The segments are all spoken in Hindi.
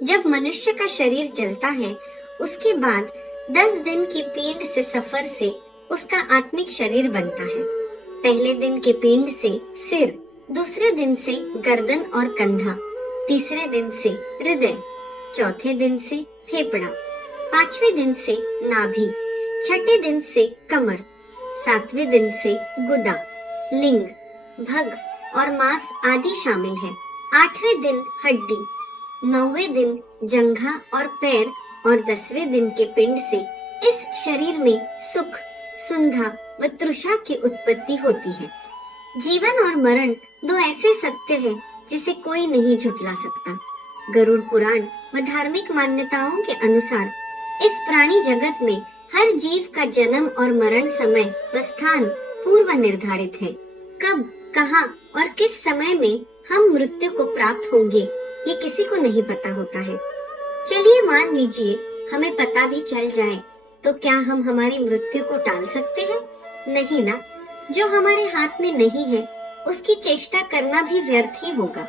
जब मनुष्य का शरीर जलता है, उसके बाद 10 दिन की पीड़ से सफर से उसका आत्मिक शरीर बनता है। पहले दिन के पिंड से सिर, दूसरे दिन से गर्दन और कंधा, तीसरे दिन से हृदय, चौथे दिन से फेफड़ा, पांचवें दिन से नाभि, छठे दिन से कमर, सातवें दिन से गुदा, लिंग, भग और मांस आदि शामिल है। आठवें दिन हड्डी, नौवें दिन जंघा और पैर और 10वें दिन के पिंड से इस शरीर में सुख, सुंधा व तृषा की उत्पत्ति होती है। जीवन और मरण दो ऐसे सत्य हैं जिसे कोई नहीं झुठला सकता। गरुड़ पुराण व धार्मिक मान्यताओं के अनुसार इस प्राणी जगत में हर जीव का जन्म और मरण समय व स्थान पूर्व निर्धारित है। कब, कहाँ और किस समय में हम मृत्यु को प्राप्त होंगे, ये किसी को नहीं पता होता है। चलिए मान लीजिए हमें पता भी चल जाए, तो क्या हम हमारी मृत्यु को टाल सकते हैं? नहीं ना। जो हमारे हाथ में नहीं है, उसकी चेष्टा करना भी व्यर्थ ही होगा।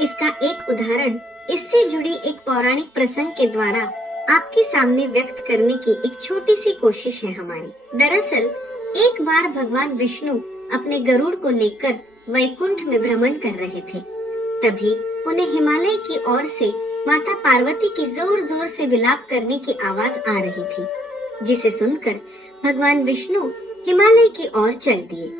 इसका एक उदाहरण इससे जुड़ी एक पौराणिक प्रसंग के द्वारा आपके सामने व्यक्त करने की एक छोटी सी कोशिश है हमारी। दरअसल एक बार भगवान विष्णु अपने गरुड़ को लेकर वैकुंठ में भ्रमण कर रहे थे। तभी उन्हें हिमालय की ओर से माता पार्वती की जोर जोर से विलाप करने की आवाज आ रही थी, जिसे सुनकर भगवान विष्णु हिमालय की ओर चल दिए।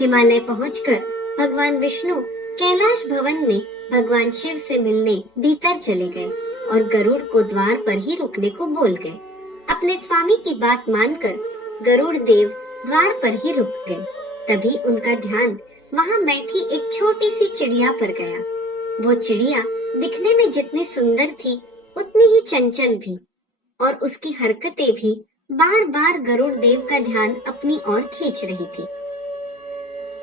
हिमालय पहुंचकर भगवान विष्णु कैलाश भवन में भगवान शिव से मिलने भीतर चले गए और गरुड़ को द्वार पर ही रुकने को बोल गए। अपने स्वामी की बात मानकर गरुड़ देव द्वार पर ही रुक गए। तभी उनका ध्यान वहां बैठी एक छोटी सी चिड़िया पर गया। वो चिड़िया दिखने में जितनी सुंदर थी, उतनी ही चंचल भी, और उसकी हरकतें भी बार बार गरुड़ देव का ध्यान अपनी ओर खींच रही थी।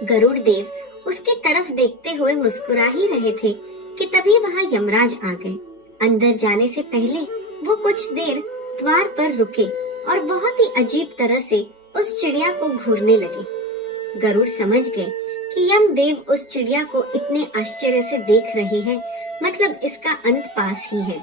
गरुड़ देव उसकी तरफ देखते हुए मुस्कुरा ही रहे थे कि तभी वहां यमराज आ गए। अंदर जाने से पहले वो कुछ देर द्वार पर रुके और बहुत ही अजीब तरह से उस चिड़िया को घूरने लगे। गरुड़ समझ गए कि यमदेव उस चिड़िया को इतने आश्चर्य से देख रहे हैं, मतलब इसका अंत पास ही है।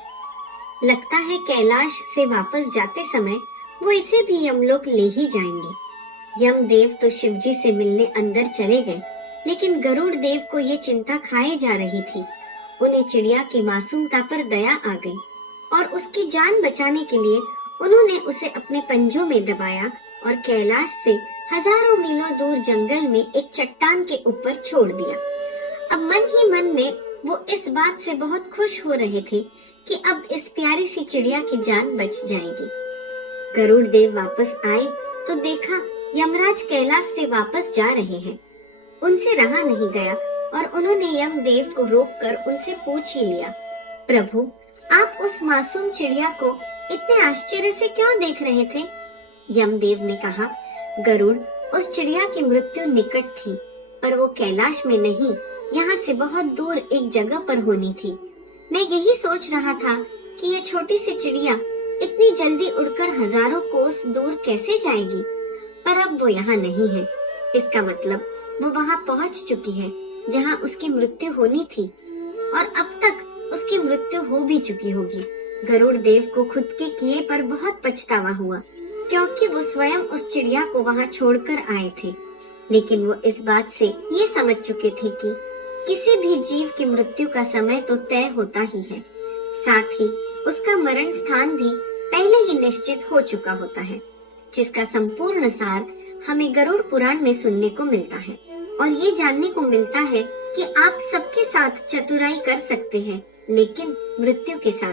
लगता है कैलाश से वापस जाते समय वो इसे भी यमलोक ले ही जाएंगे। यमदेव तो शिवजी से मिलने अंदर चले गए, लेकिन गरुड़ देव को ये चिंता खाए जा रही थी। उन्हें चिड़िया की मासूमता पर दया आ गई और उसकी जान बचाने के लिए उन्होंने उसे अपने पंजों में दबाया और कैलाश से हजारों मीलों दूर जंगल में एक चट्टान के ऊपर छोड़ दिया। अब मन ही मन में वो इस बात से बहुत खुश हो रहे थे कि अब इस प्यारी सी चिड़िया की जान बच जाएगी। गरुड़ देव वापस आए तो देखा यमराज कैलाश से वापस जा रहे हैं। उनसे रहा नहीं गया और उन्होंने यमदेव को रोककर उनसे पूछ ही लिया, प्रभु, आप उस मासूम चिड़िया को इतने आश्चर्य से क्यों देख रहे थे? यमदेव ने कहा, गरुड़, उस चिड़िया की मृत्यु निकट थी, पर वो कैलाश में नहीं, यहाँ से बहुत दूर एक जगह पर होनी थी। मैं यही सोच रहा था कि ये छोटी सी चिड़िया इतनी जल्दी उड़कर हजारों कोस दूर कैसे जाएगी, पर अब वो यहाँ नहीं है। इसका मतलब वो वहाँ पहुँच चुकी है जहाँ उसकी मृत्यु होनी थी, और अब तक उसकी मृत्यु हो भी चुकी होगी। गरुड़ देव को खुद के किए पर बहुत पछतावा हुआ, क्योंकि वो स्वयं उस चिड़िया को वहाँ छोड़कर आए थे। लेकिन वो इस बात से ये समझ चुके थे कि किसी भी जीव की मृत्यु का समय तो तय होता ही है, साथ ही उसका मरण स्थान भी पहले ही निश्चित हो चुका होता है, जिसका संपूर्ण सार हमें गरुड़ पुराण में सुनने को मिलता है। और ये जानने को मिलता है कि आप सबके साथ चतुराई कर सकते हैं, लेकिन मृत्यु के साथ